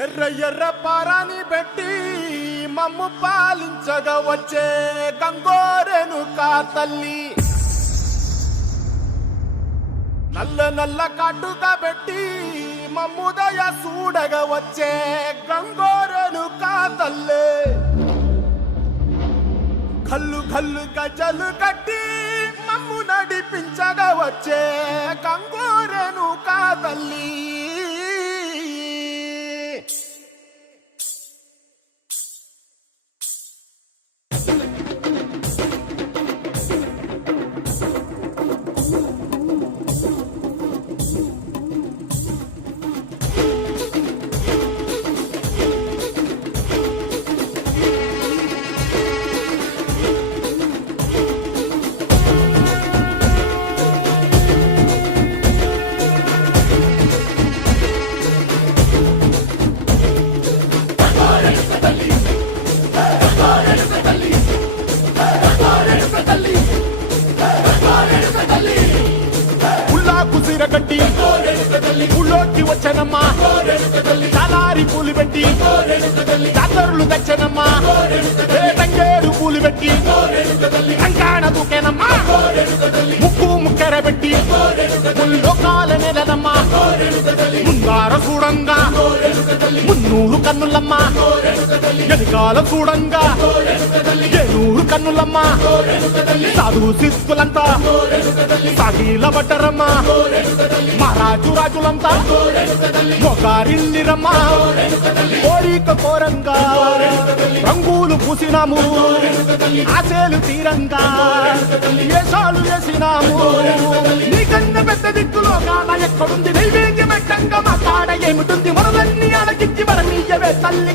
ఎర్ర ఎర్ర పారాని పెట్టి మమ్ము పాలించగా వచ్చే గంగోరెను కా తల్లి, నల్ల నల్ల కాటుగా పెట్టి మమ్ముదయ చూడగా వచ్చే గంగోరెను కా తల్లి, కల్లు కల్లు గజలు కట్టి మమ్ము నడిపించగా వచ్చే గంగోరెను కా తల్లి. కట్టి ఊళ్ళోకి వచ్చనమ్మా, చాలారి పూలు పెట్టి జాతరులు తెచ్చనమ్మా, తంగేడు పూలు పెట్టి కంకాణ దూకేనమ్మా, ముక్కు ముక్కెర పెట్టి ముల్లోకాల నెలనమ్మా, ముందార చూడంగా మున్నూరు కన్నులమ్మా, వెనకాల చూడంగా ఏనూరు కన్నులమ్మా, సాధు శిస్తులంతా సాగిల పడ్డరమ్మా, మహారాజు రాజులంతా మొగారిల్లిరమ్మా, కోరిక కోరంగా రంగులు పూసినాము, ఆశలు తీరంగా వేషాలు వేసినాము, నీకన్నా పెద్ద దిక్కులో కాన ఎక్కడుంది నైవేద్యం ఎట్టంగా మా కాడ ఏమిటుంది, మనలన్నీ అడగించి మన నీయవే తల్లి.